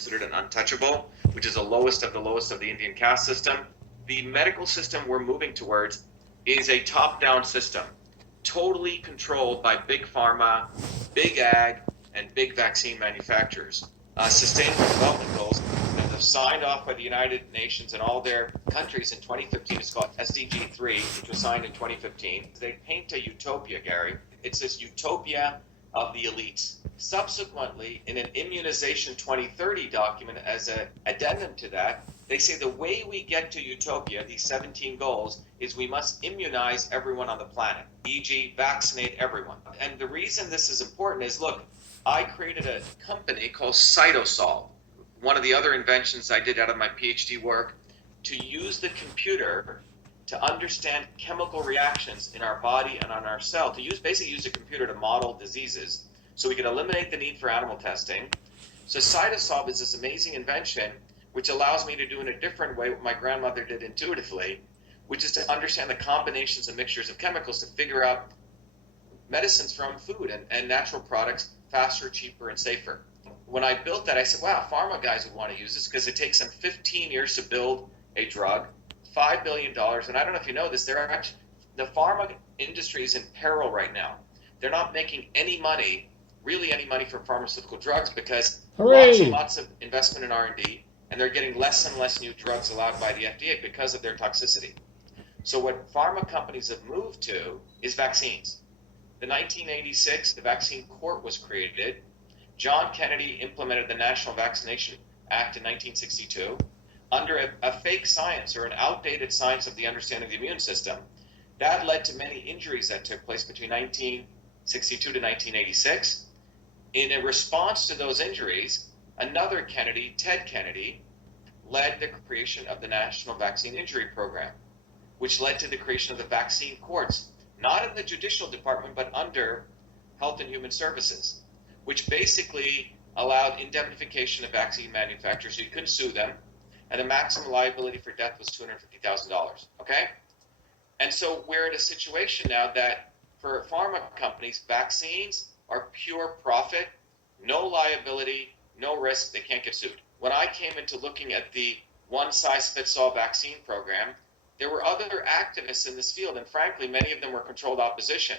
considered an untouchable, which is the lowest of the Indian caste system. The medical system we're moving towards is a top-down system, totally controlled by big pharma, big ag, and big vaccine manufacturers. Sustainable Development Goals that have signed off by the United Nations and all their countries in 2015. It's called SDG 3, which was signed in 2015. They paint a utopia, Gary. It's this utopia of the elites. Subsequently, in an Immunization 2030 document as an addendum to that, they say the way we get to utopia, these 17 goals, is we must immunize everyone on the planet, e.g. vaccinate everyone. And the reason this is important is, look, I created a company called Cytosolve, one of the other inventions I did out of my PhD work, to use the computer to understand chemical reactions in our body and on our cell, to basically use a computer to model diseases so we can eliminate the need for animal testing. So Cytosolve is this amazing invention which allows me to do in a different way what my grandmother did intuitively, which is to understand the combinations and mixtures of chemicals to figure out medicines from food and natural products faster, cheaper, and safer. When I built that, I said, wow, pharma guys would want to use this because it takes them 15 years to build a drug, $5 billion. And I don't know if you know this, the pharma industry is in peril right now. They're not making any money, really any money from pharmaceutical drugs because lots and lots of investment in R&D, and they're getting less and less new drugs allowed by the FDA because of their toxicity. So what pharma companies have moved to is vaccines. In 1986, the Vaccine Court was created. John Kennedy implemented the National Vaccination Act in 1962 under a fake science or an outdated science of the understanding of the immune system. That led to many injuries that took place between 1962 to 1986. In a response to those injuries, another Kennedy, Ted Kennedy, led the creation of the National Vaccine Injury Program, which led to the creation of the vaccine courts, not in the judicial department, but under Health and Human Services, which basically allowed indemnification of vaccine manufacturers so you couldn't sue them, and the maximum liability for death was $250,000, okay? And so we're in a situation now that for pharma companies, vaccines are pure profit, no liability, no risk, they can't get sued. When I came into looking at the one-size-fits-all vaccine program, there were other activists in this field, and frankly, many of them were controlled opposition.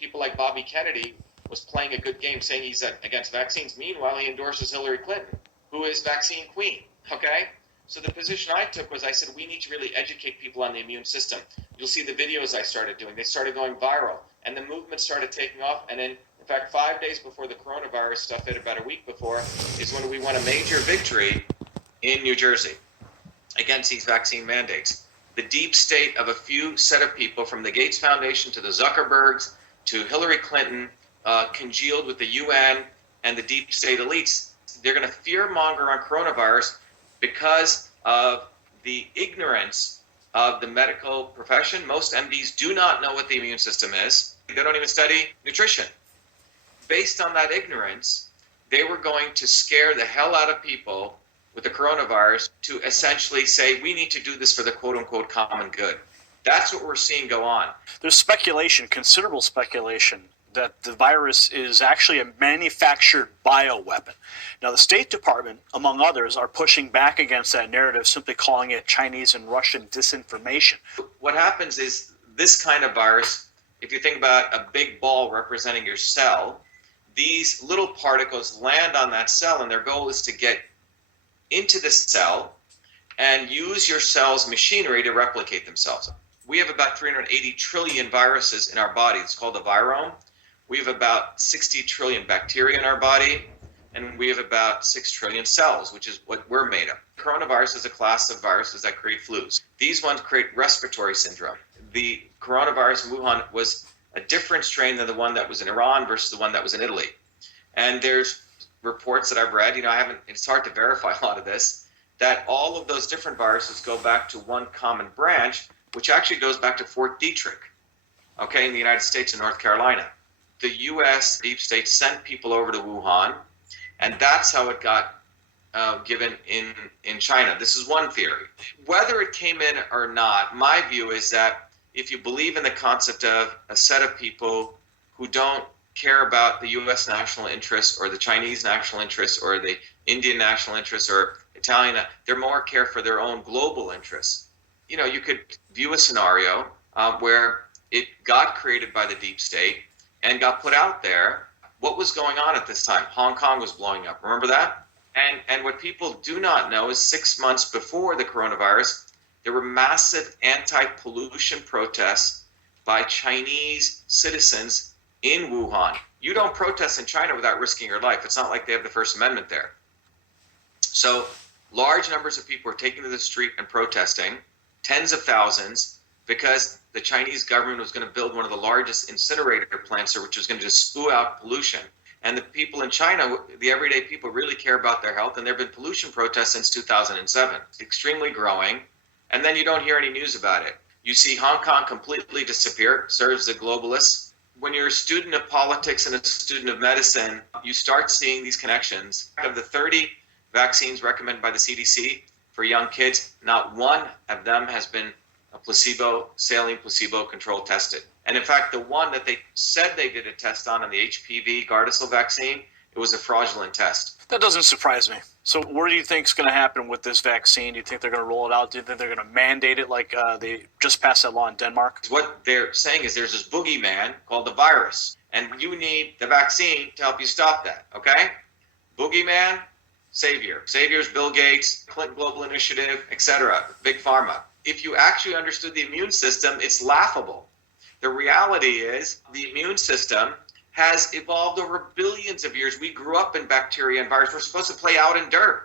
People like Bobby Kennedy was playing a good game saying he's against vaccines. Meanwhile, he endorses Hillary Clinton, who is vaccine queen, okay? So the position I took was I said, we need to really educate people on the immune system. You'll see the videos I started doing. They started going viral, and the movement started taking off. And then, in fact, 5 days before the coronavirus stuff hit, about a week before, is when we won a major victory in New Jersey against these vaccine mandates. The deep state of a few set of people, from the Gates Foundation to the Zuckerbergs to Hillary Clinton, congealed with the UN and the deep state elites. They're going to fear-monger on coronavirus because of the ignorance of the medical profession. Most MDs do not know what the immune system is. They don't even study nutrition. Based on that ignorance, they were going to scare the hell out of people with the coronavirus to essentially say, we need to do this for the quote-unquote common good. That's what we're seeing go on. There's speculation, considerable speculation, that the virus is actually a manufactured bioweapon. Now, the State Department, among others, are pushing back against that narrative, simply calling it Chinese and Russian disinformation. What happens is this kind of virus, if you think about a big ball representing your cell, these little particles land on that cell, and their goal is to get into the cell and use your cell's machinery to replicate themselves. We have about 380 trillion viruses in our body. It's called a virome. We have about 60 trillion bacteria in our body, and we have about 6 trillion cells, which is what we're made of. Coronavirus is a class of viruses that create flus. These ones create respiratory syndrome. The coronavirus in Wuhan was a different strain than the one that was in Iran versus the one that was in Italy. And there's reports that I've read, it's hard to verify a lot of this, that all of those different viruses go back to one common branch, which actually goes back to Fort Detrick, okay, in the United States in North Carolina. The U.S. deep state sent people over to Wuhan, and that's how it got given in China. This is one theory. Whether it came in or not, my view is that if you believe in the concept of a set of people who don't care about the U.S. national interest or the Chinese national interest or the Indian national interest or Italian. They're more care for their own global interests. You know, you could view a scenario where it got created by the deep state and got put out there. What was going on at this time? Hong Kong was blowing up. Remember that? And what people do not know is 6 months before the coronavirus, there were massive anti-pollution protests by Chinese citizens in Wuhan. You don't protest in China without risking your life. It's not like they have the First Amendment there. So large numbers of people were taking to the street and protesting, tens of thousands, because the Chinese government was going to build one of the largest incinerator plants, which was going to just spew out pollution. And the people in China, the everyday people, really care about their health, and there have been pollution protests since 2007. It's extremely growing, and then you don't hear any news about it. You see Hong Kong completely disappear, serves the globalists. When you're a student of politics and a student of medicine, you start seeing these connections. Of the 30 vaccines recommended by the CDC for young kids, not one of them has been a saline placebo control tested. And in fact, the one that they said they did a test on the HPV Gardasil vaccine, it was a fraudulent test. That doesn't surprise me. So what do you think is going to happen with this vaccine? Do you think they're going to roll it out? Do you think they're going to mandate it like they just passed that law in Denmark? What they're saying is there's this boogeyman called the virus, and you need the vaccine to help you stop that, okay? Boogeyman, savior. Savior's Bill Gates, Clinton Global Initiative, etc., Big Pharma. If you actually understood the immune system, it's laughable. The reality is the immune system has evolved over billions of years. We grew up in bacteria and viruses. We're supposed to play out in dirt.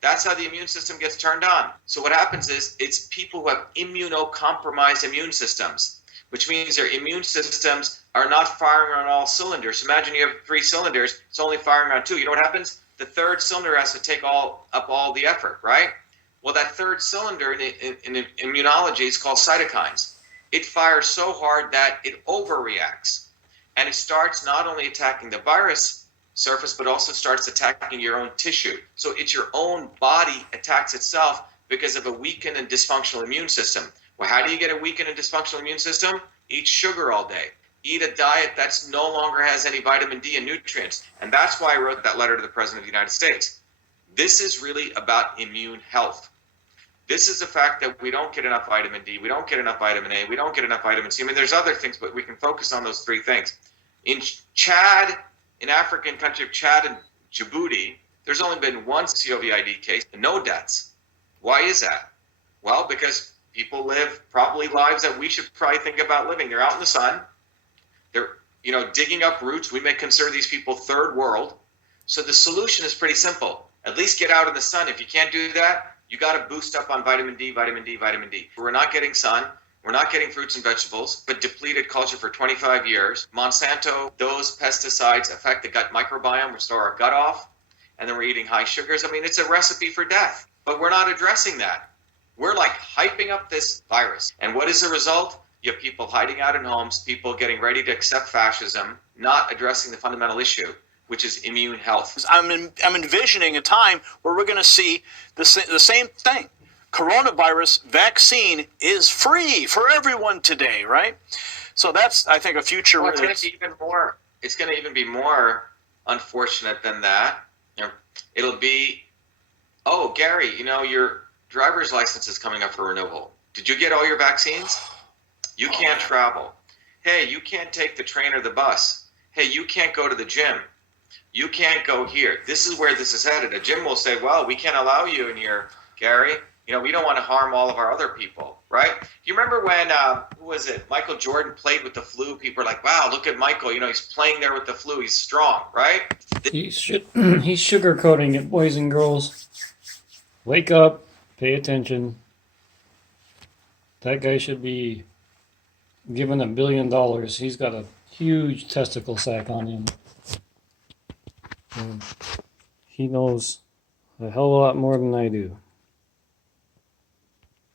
That's how the immune system gets turned on. So what happens is it's people who have immunocompromised immune systems, which means their immune systems are not firing on all cylinders. Imagine you have 3 cylinders, it's only firing on 2. You know what happens? The third cylinder has to take up all the effort, right? Well, that third cylinder in immunology is called cytokines. It fires so hard that it overreacts. And it starts not only attacking the virus surface, but also starts attacking your own tissue. So it's your own body attacks itself because of a weakened and dysfunctional immune system. Well, how do you get a weakened and dysfunctional immune system? Eat sugar all day. Eat a diet that's no longer has any vitamin D and nutrients. And that's why I wrote that letter to the President of the United States. This is really about immune health. This is the fact that we don't get enough vitamin D, we don't get enough vitamin A, we don't get enough vitamin C. I mean, there's other things, but we can focus on those 3 things. In Chad, in African country of Chad and Djibouti, there's only been one COVID case and no deaths. Why is that? Well, because people live probably lives that we should probably think about living. They're out in the sun. They're, digging up roots. We may consider these people third world. So the solution is pretty simple. At least get out in the sun. If you can't do that, you got to boost up on vitamin D, vitamin D, vitamin D. We're not getting sun. We're not getting fruits and vegetables, but depleted culture for 25 years. Monsanto, those pesticides affect the gut microbiome, which throw our gut off. And then we're eating high sugars. I mean, it's a recipe for death. But we're not addressing that. We're like hyping up this virus. And what is the result? You have people hiding out in homes, people getting ready to accept fascism, not addressing the fundamental issue, which is immune health. I'm envisioning a time where we're going to see the same thing. Coronavirus vaccine is free for everyone today, right? So that's, I think, a future. Well, it's going to be even more. It's going to even be more unfortunate than that. It'll be, oh, Gary, your driver's license is coming up for renewal. Did you get all your vaccines? You can't travel. Hey, you can't take the train or the bus. Hey, you can't go to the gym. You can't go here. This is where this is headed. A gym will say, well, we can't allow you in here, Gary. We don't want to harm all of our other people, right? You remember when, who was it? Michael Jordan played with the flu. People are like, wow, look at Michael. He's playing there with the flu. He's strong, right? He's sugarcoating it, boys and girls. Wake up. Pay attention. That guy should be given $1 billion. He's got a huge testicle sack on him. And he knows a hell of a lot more than I do.